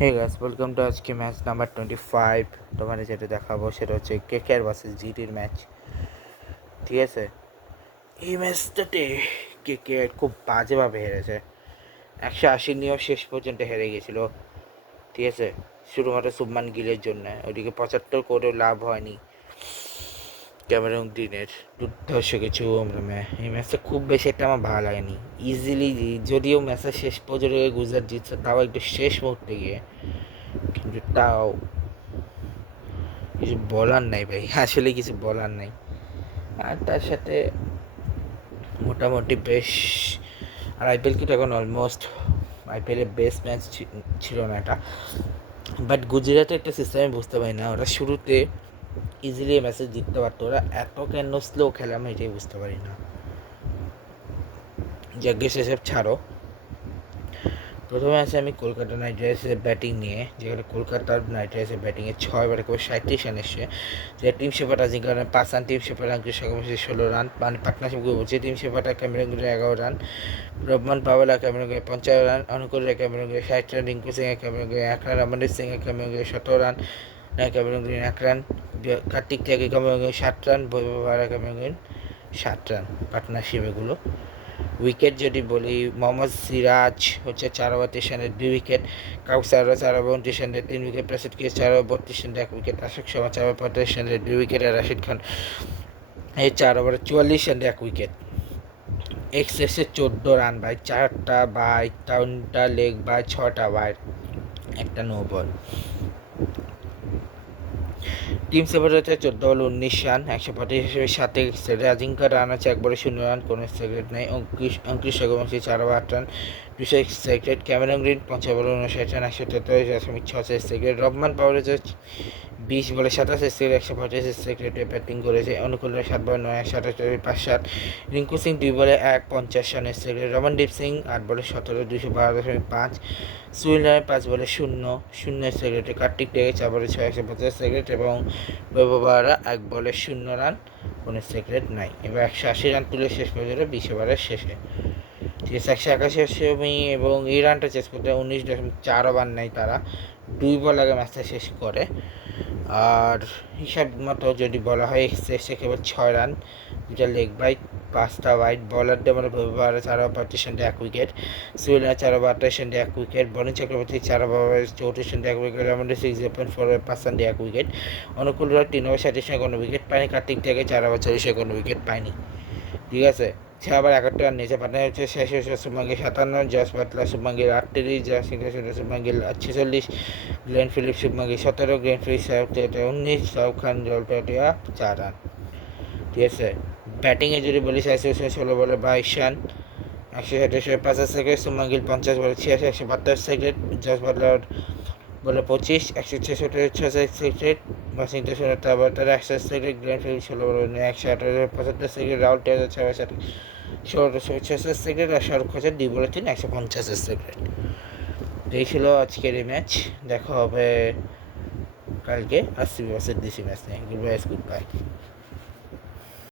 Hey guys, welcome to আজকে match number 25। তোমাদের যেটা দেখাবো সেটা হচ্ছে কেকেআর ভার্সেস জিটির ম্যাচ। ঠিক আছে, এই ম্যাচটাতে কেকেআর খুব বাজেভাবে হেরেছে। 180 নিয়েও শেষ পর্যন্ত হেরে গেছিলো। ঠিক আছে, শুধুমাত্র শুভমান গিলের জন্য। ওইদিকে 75 করেও লাভ হয়নি ক্যামেরন গ্রিনের। দুর্ধর্ষ কিছু এই ম্যাচটা খুব বেশি একটা আমার ভালো লাগেনি। ইজিলি যদিও ম্যাচের শেষ পর্যন্ত গুজরাট জিতছে, তাও একটু শেষ মুহূর্তে গিয়ে, কিন্তু তাও কিছু বলার নাই ভাই, আসলে কিছু বলার নাই। আর তার সাথে মোটামুটি বেশ, আর আইপিএল কিন্তু এখন অলমোস্ট আইপিএলের বেস্ট ম্যাচ ছিল না এটা। বাট গুজরাটের একটা সিস্টেম আমি বুঝতে পারি না, ওরা শুরুতে ইজিলি ম্যাচে জিততে পারতো, ওরা এত কেন স্লো খেলে আমি এটাই বুঝতে পারি না। যাকে সেসব ছাড়ো, প্রথমে আছে আমি কলকাতা নাইট রাইডার্সের ব্যাটিং নিয়ে, যেখানে কলকাতার নাইট রাইডার্সের ব্যাটিংয়ে 6 ওভারে করে 37 রান এসছে। যে টিম শেপার্ড আজিঙ্কার 5 রান, টিম শেপার্ড আঙ্কির সকামে 16 রান, মানে পার্টনারশিপ বলছে। টিম শেপার্ড ক্যামেরন গ্রিনের 11 রান, রহমান পাওয়েল ক্যামেরন গ্রিনের 50 রান, অনুকূল ক্যামেরন গ্রিনের 60 রান, রিঙ্কু সিং ক্যামেরন গ্রিনের 1 রান, রমনদীপ সিং ক্যামেরন গ্রিনের 17 run, Cameron green 1 run, Kartik ত্যাগী ক্যামেরন গ্রিন 7 রান, বৈভব বারা ক্যামেরন গ্রিন 7 রান। পার্টনারশিপ এগুলো। উইকেট যদি বলি, মোহাম্মদ সিরাজ হচ্ছে 4 ওভার 23 রানের 2 উইকেট, কাউসার 4 ওভার 29 রানের 3 উইকেট, প্রসিদ্ধ কেস 4 ওভার 32 রানের 1 উইকেট, আশোক শর্মা 4 ওভার 35 রানের 2 উইকেট, আর রাশিদ খান এই 4 ওভার 44 রানের 1 উইকেট। এক্সেসে 14 রান ভাই, 4টা বাই, 3টা লেগ বাই, 6টা বাই, একটা নো বল। টিম সেভার হচ্ছে 14 বল 19 রান, 125 হিসেবে 7 সেটে। আজিঙ্কার রান আছে 1 বলে 0 রান, কোনো সেক্রেট নেই। Ankush Raghuvanshi 4 over 8 run, 200 secret. Cameron Green 50 বলে 59 রান, 143.6 সেক্রেট। রহমান পাওয়ার হচ্ছে 20 বলে 27 সেক্রেট, 125 সেক্রেটে ব্যাটিং করেছে। অনুকূল 7 বলে 9, 127.5 রিঙ্কু সিং 2 বলে 50 রানের সেক্রেট। রমনদীপ সিং 8 বলে 17, 212.5। সুনীল নারায়ণ 5 বলে 0 সেক্রেটে। কার্তিক টেগে 4 বলে 6, 150 সেক্রেট। এবং বৈভব বারা 1 বলে 0 রান, কোনো সেক্রেট নাই। এবার 180 রান তুলে শেষ পর্যন্ত 20 ওভারের শেষে। ঠিক আছে, 181 এবং এই রানটা শেষ করতে 19.4 ওভার নেয় তারা। 2 বল আগে ম্যাচটা শেষ করে। আর হিসাব মতো যদি বলা হয়, শেষে কেবল 6 রান, 2টা লেগ বাই, 5টা ওয়াইড। বলারদের মানে বৈভব বারা 4 ওভার 35 রানে 1 উইকেট, সুনীল 4 ওভার 28 রানে 1 উইকেট, বরুণ চক্রবর্তী 4 ওভার 34 রানে 1 উইকেট, রমনদীপ সিং 0.4 ওভার 5 রানে 1 উইকেট, অনুকূল রয় 3 ওভার 37 রানে কোনো উইকেট পায়নি, কার্তিক থেকে 4 ওভার 40 রানে কোনো উইকেট পায়নি। ঠিক আছে, সে আবার 71 রান নিয়েছে। পাটনা হচ্ছে শেষ হয়েছে Shubman Gill 57, Jos Buttler Shubman Gill 38, Jos Inglis Shubman Gill 46, Glenn Philip Shubman Gill 17, Glenn Philip 19, সাউথ খান জলপেটিয়া 4 রান। ঠিক আছে, ব্যাটিংয়ে যদি বলি, 16 বলে 22 রান, 127 সেকেন্ড। শুভমান গিল 50 বলে 86, 172 সেকেন্ড। জস বাটলার বলে 25, 166 সেকেন্ড। ওয়াশিংটন সুন্দর তারপর তারা 100 সেকেন্ড। গ্লেন ফিলিপ 16 বলে 175 সেকেন্ড। Rahul Taylor 66 second. আর শাহরুখ খান 2 বলে 3, 150 সেকেন্ড। এই ছিল আজকের এই ম্যাচ। দেখা হবে কালকে আরসিবি ভার্সেস ডিসি ম্যাচ নিয়ে। Good bye.